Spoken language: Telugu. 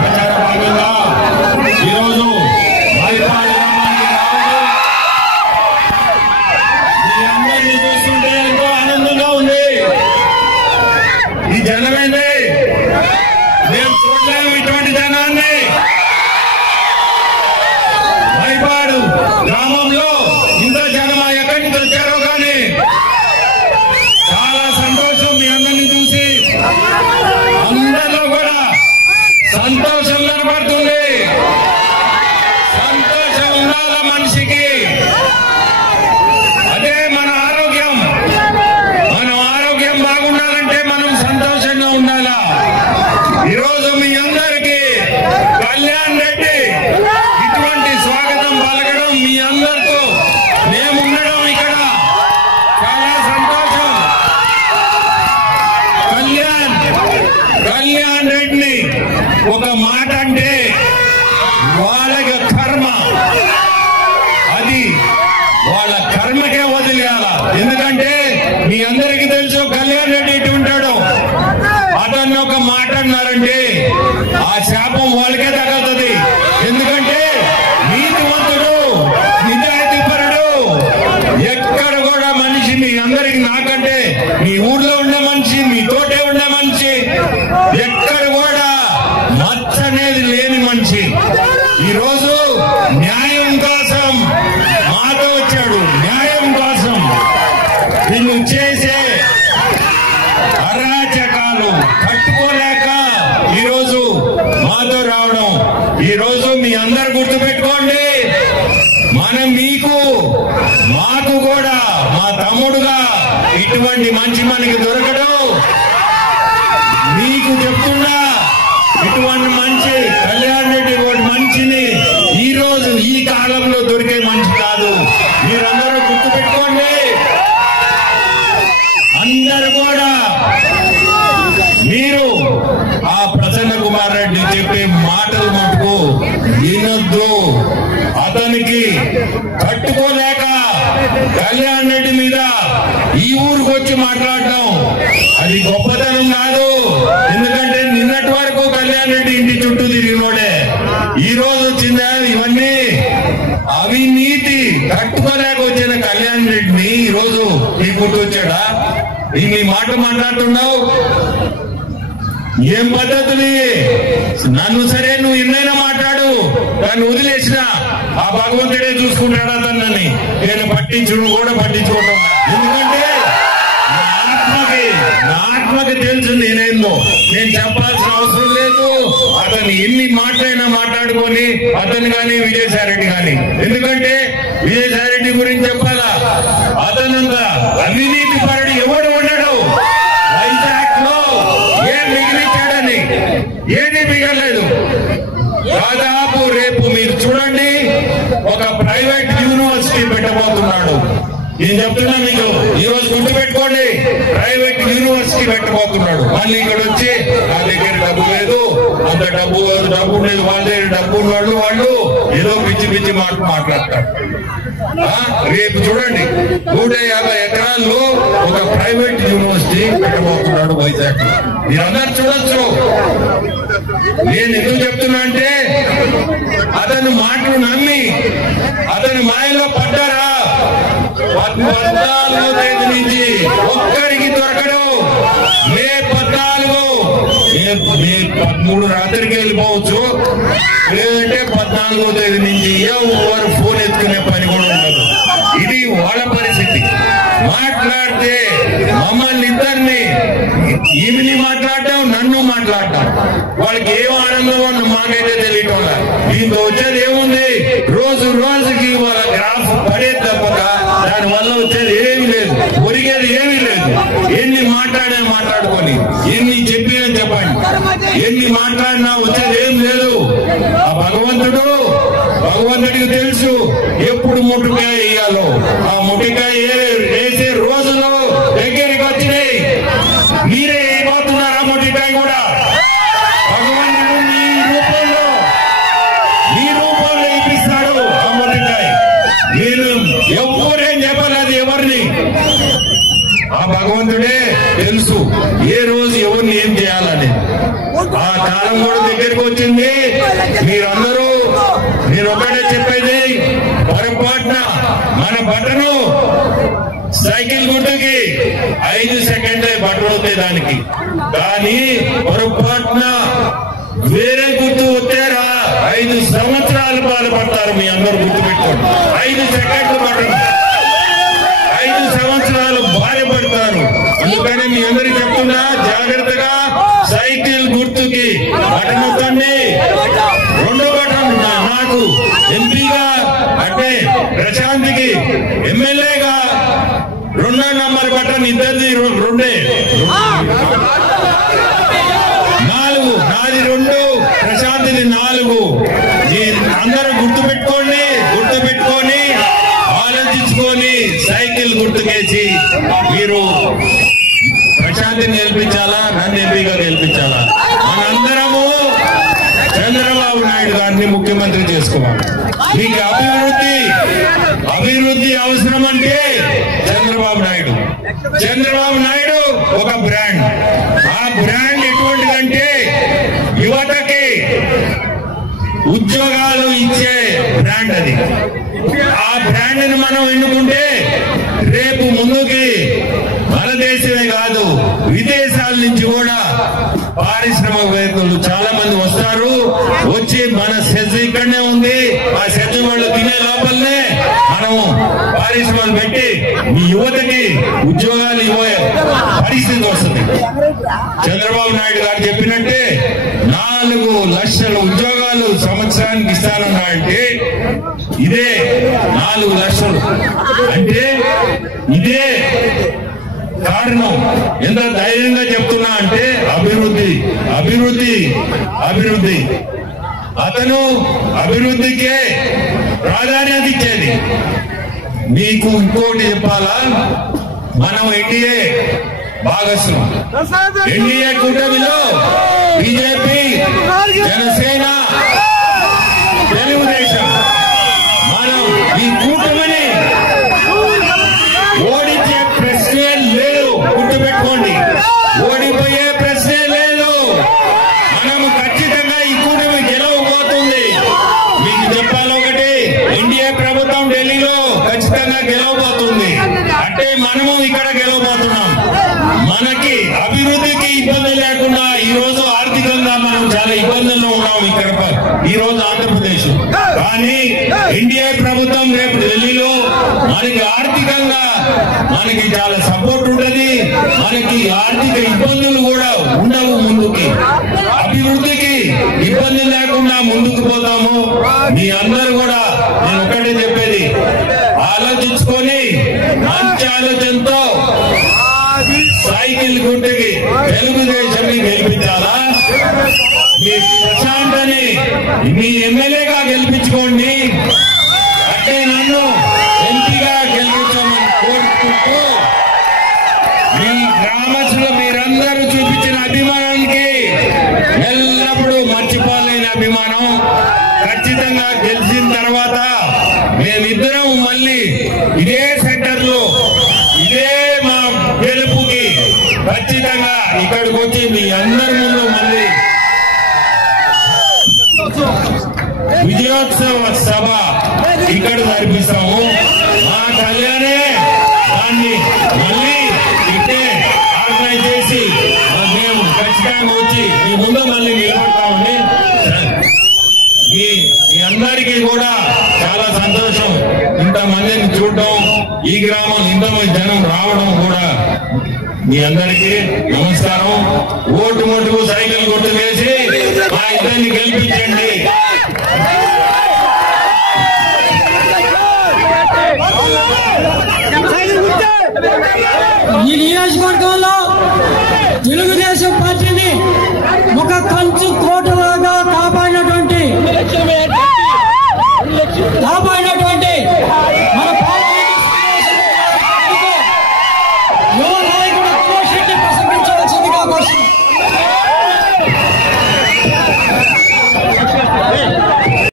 ప్రచార భాగంగా ఈరోజు మైపాడు మీ అందరినీ చూస్తుంటే ఎంతో ఆనందంగా ఉంది. ఈ జనమేంది, మేము చూడలేము ఇటువంటి జనాన్ని. మైపాడు గ్రామంలో ఇంత జనం ఎక్కడి నుంచి వచ్చారో కానీ చాలా సంతోషం మీ అందరినీ చూసి. అందరిలో కూడా సంతోషం కనబడుతుంది. సంతోషం ఉండాల మనిషికి, అదే మన ఆరోగ్యం. మనం ఆరోగ్యం బాగుండాలంటే మనం సంతోషంగా ఉండాలా. ఈరోజు మీ అందరికీ కళ్యాణ్ రెడ్డి ఇటువంటి స్వాగతం పలకడం, మీ అందరితో మేము ఉండడం ఇక్కడ చాలా సంతోషం. కళ్యాణ్ రెడ్డిని ఒక మాట అంటే వాళ్ళకి కర్మ, అది వాళ్ళ కర్మకే వదిలేయాల. ఎందుకంటే మీ అందరికీ తెలుసు కళ్యాణ్ రెడ్డి ఇటు ఉంటాడు. అతన్ని ఒక మాట అన్నారంటే ఆ శాపం వాళ్ళకే తగ్గుతుంది. ఎందుకంటే నీతివంతుడు, నిజాయితీపరుడు. ఎక్కడ కూడా మనిషి మీ అందరికి, నాకంటే మీ ఊర్లో ఉండే మనిషి, మీ తోటే ఉండే మనిషి, ఎక్కడ కూడా మచ్చ అనేది లేని మనిషి. ఈరోజు న్యాయం కోసం మాతో వచ్చాడు. న్యాయం కోసం నిన్ను చేసే అరాచకాలు తట్టుకోలేక ఈరోజు మాతో రావడం. ఈరోజు మీ అందరు గుర్తుపెట్టుకోండి, మనం మీకు మాకు కూడా మా తమ్ముడుగా ఇటువంటి మంచి మనకి దొరకడం. మీకు చెప్తున్నా, ఇటువంటి మంచి కళ్యాణ్ రెడ్డి ఒకటి మంచిని ఈ రోజు ఈ కాలంలో దొరికే మంచి కాదు. మీరందరూ గుర్తుపెట్టుకోండి. అందరూ కూడా మీరు ఆ ప్రసన్న కుమార్ రెడ్డి చెప్పే మాటలు మటుకు వినొద్దు. అతనికి తట్టుకోలేక కళ్యాణ్ రెడ్డి మీద ఈ ఊరికి వచ్చి మాట్లాడటం అది గొప్పతనం కాదు. ఎందుకంటే నిన్నటి వరకు కళ్యాణ్ రెడ్డి ఇంటి చుట్టూ తిరిగినోడే. ఈ రోజు వచ్చిందా ఇవన్నీ అవినీతి తట్టుకోలేక వచ్చిన కళ్యాణ్ రెడ్డిని ఈ రోజు నీ గుర్తొచ్చాడా? ఈ మాట మాట్లాడుతున్నావు, ఏం పద్ధతులు? నన్ను సరే నువ్వు ఎన్నైనా మాట్లాడు, దాన్ని వదిలేసిన ఆ భగవంతుడే చూసుకుంటాడా తనని? నేను పట్టించుకోవటం. ఎందుకంటే నా ఆత్మకి తెలుసు నేనేందో. నేను చెప్పాల్సిన అవసరం లేదు. అతను ఎన్ని మాటలైనా మాట్లాడుకొని అతను కానీ విజయసాయి రెడ్డి కానీ, ఎందుకంటే విజయసాయి రెడ్డి గురించి చెప్పాలా, అతనంత అవినీతి పరుడు ఎవడు ఉండడు. వైజాగ్ లో ఏం మిగిలించాడని ఏది మిగలేదు. దాదాపు రేపు మీరు చూడండి, ఒక ప్రైవేట్ యూనివర్సిటీ పెట్టబోతున్నాడు. నేను చెప్తున్నా మీకు, ఈ రోజు గుర్తు పెట్టుకోండి, ప్రైవేట్ యూనివర్సిటీ పెట్టబోతున్నాడు. మళ్ళీ ఇక్కడ వచ్చి నా దగ్గర డబ్బు లేదు, అంత డబ్బు ఉండేది వాళ్ళ దగ్గర, డబ్బు ఉన్నవాళ్ళు వాళ్ళు ఏదో పిచ్చి మాట్లాడతారు. రేపు చూడండి 150 ఎకరాల్లో ఒక ప్రైవేట్ యూనివర్సిటీ పెట్టబోతున్నాడు వైజాగ్. మీరందరూ చూడొచ్చు. నేను ఎందుకు చెప్తున్నా అంటే అతను మాటలు నమ్మి అతని మాయలో పడ్డారా? 14వ తేదీ నుంచి ఒక్కరికి దొరకడు. మే 13 రాత్రికి వెళ్ళిపోవచ్చు, లేదంటే 14వ తేదీ నుంచి ఎవరు ఫోన్ ఎత్తుకునే పని కూడా ఉండదు. ఇది వాళ్ళ పరిస్థితి. మాట్లాడితే మమ్మల్ని ఇద్దరిని, ఈమెని మాట్లాడటం, నన్ను మాట్లాడటం, వాళ్ళకి ఏం ఆనందం అన్న మాకైతే తెలియటం. దీంతో వచ్చేది ఏముంది? రోజుకి వాళ్ళ గ్రాఫ్ పడే తప్పక దానివల్ల వచ్చేది ఏమి లేదు, ఒరిగేది ఏమీ లేదు. ఎన్ని మాట్లాడుకొని ఎన్ని చెప్పినా చెప్పండి, ఎన్ని మాట్లాడినా వచ్చేది ఏం లేదు. ఆ భగవంతుడికి తెలుసు ఎప్పుడు ముట్టుకాయ వేయాలో. ఆ ముట్టుకాయ వేసే రోజులో దగ్గరికి వచ్చినాయి. మీరే అయిపోతున్నారా ముట్టుకాయ కూడా? భగవంతుడు మీ రూపంలో ఇప్పిస్తాడు ఆ ముట్టుకాయ. నేను ఎవరేం చెప్పలేదు ఎవరిని. ఆ భగవంతుడే తెలుసు ఏ రోజు ఎవరిని ఏం చేయాలని. ఆ కాలం కూడా దగ్గరికి వచ్చింది. మీరందరూ నేను ఒకటే చెప్పేది, పొరపాటున మన బటను సైకిల్ గుర్తుకి 5 సెకండ్లే బటన్ అవుతాయి దానికి, కానీ పొరపాటున వేరే గుర్తు వస్తేరా 5 సంవత్సరాలు బాధపడతారు. మీ అందరూ గుర్తుపెట్టుకోండి, 5 సెకండ్లు బటన్ 5 సంవత్సరాలు బాధపడతారు. అందుకని మీ అందరికి చెప్తున్నా, జాగ్రత్తగా సైకిల్ గుర్తుకి బటన్ నొక్కండి. రెండో బటన్ నాకు ఎంపీగా అంటే ప్రశాంత్కి ఎమ్మెల్యేగా 2వ నంబర్ బటన్ ఇద్దరిది 2, 4, నాది 2, ప్రశాంత్ది 4. అందరూ గుర్తుపెట్టుకొని ఆలోచించుకొని సైకిల్ గుర్తుకేసి మీరు ప్రశాంతిని గెలిపించాలా, నన్ను ఎంపీగా గెలిపించాలా. మనందరము చంద్రబాబు నాయుడు గారిని ముఖ్యమంత్రి చేసుకోవాలి. మీకు అభివృద్ధి అవసరం అంటే చంద్రబాబు నాయుడు ఒక బ్రాండ్. ఆ బ్రాండ్ ఎటువంటిదంటే యువతకి ఉద్యోగాలు ఇచ్చే బ్రాండ్ అది. ఆ బ్రాండ్ ని మనం ఎన్నుకుంటే రేపు ముందుకి మన దేశమే కాదు విదేశాల నుంచి కూడా పారిశ్రామికవేత్తలు చాలా మంది వస్తారు. వచ్చి మన సెజ్ ఇక్కడనే ఉంది, ఆ సెజ్ వాళ్ళు తినే లోపలనే మనం పారిశ్రామికలు పెట్టి ఈ యువతకి ఉద్యోగాలు ఇవ్వే పరిస్థితి వస్తుంది. చంద్రబాబు నాయుడు గారు చెప్పినట్టే 4 లక్షల ఉద్యోగాలు సంవత్సరానికి ఇస్తానన్నారంటే ఇదే 4 లక్షలు అంటే ఇదే కారణం. ఎంత ధైర్యంగా చెప్తున్నా అంటే అభివృద్ధి అతను అభివృద్ధికే ప్రాధాన్యత ఇచ్చేది. మీకు ఇంకోటి చెప్పాలా, మనం ఎన్డీఏ భాగస్వామి, ఎన్డీఏ కూటమిలో బీజేపీ, జనసేన, తెలుగుదేశం, మనం ఈ కూటమిని ఓడించే ప్రశ్నే లేదు. గుర్తుపెట్టుకోండి, ఓడిపోయే ప్రశ్నే లేదు. మనం ఖచ్చితంగా ఈ కూటమి గెలవబోతుంది. మీకు చెప్పాలి ఒకటి, ఎన్డీఏ ప్రభుత్వం ఢిల్లీలో ఖచ్చితంగా గెలవబోతుంది. అంటే మనము ఇక్కడ గెలవబోతున్నాం. మనకి అభివృద్ధికి ఇబ్బంది లేకుండా ఈ రోజు ఆర్థికంగా మనం చాలా ఇబ్బందుల్లో ఉన్నాం ఇక్కడ ఈ రోజు ఆంధ్రప్రదేశ్. కానీ ఎన్డీఏ ప్రభుత్వం రేపు ఢిల్లీలో మనకి ఆర్థికంగా మనకి చాలా సపోర్ట్ ఉంటది. మనకి ఆర్థిక ఇబ్బందులు కూడా ఉండవు. ముందుకి అభివృద్ధికి ఇబ్బంది లేకుండా ముందుకు పోతాము. మీ అందరూ కూడా నేను ఒక్కటే చెప్పేది, ఆలోచించుకొని మంచి ఆలోచనతో సైకిల్ గుర్తుకి తెలుగుదేశాన్ని గెలిపించాలా, మీ ప్రశాంతని మీ ఎమ్మెల్యేగా గెలిపించుకోండి. అంటే నన్ను ఎంపీగా గెలిపించమని కోరుకుంటూ మీ గ్రామస్తులు మీరందరూ చూపించిన అభిమానానికి ఎల్లప్పుడూ మర్చిపోలేని అభిమానం. ఖచ్చితంగా గెలిచిన తర్వాత మేమిద్దరం మళ్ళీ ఇదే సెంటర్ లో ఇదే మా గెలుపుకి ఖచ్చితంగా ఇక్కడికి వచ్చి మీ అందరి ముందు మళ్ళీ విజయోత్సవ సభ ఇక్కడ జరిపిస్తాము. మా కళ్యాణే దాన్ని మళ్ళీ ఇట్టే ఆర్గనైజ్ చేసి మేము ఖచ్చితంగా వచ్చి మీ ముందు మళ్ళీ నిలబడతామని. మీ అందరికీ కూడా చాలా సంతోషం, ఇంతమందిని చూడటం, ఈ గ్రామం ఇంతమంది జనం రావడం కూడా. మీ అందరికీ నమస్కారం. ఓటు మటుకు సైకిల్ గుర్తు వేసి మా ఇద్దరిని గెలిపించండి. ఈ నియోజకవర్గంలో తెలుగుదేశం పార్టీని ఒక కంచు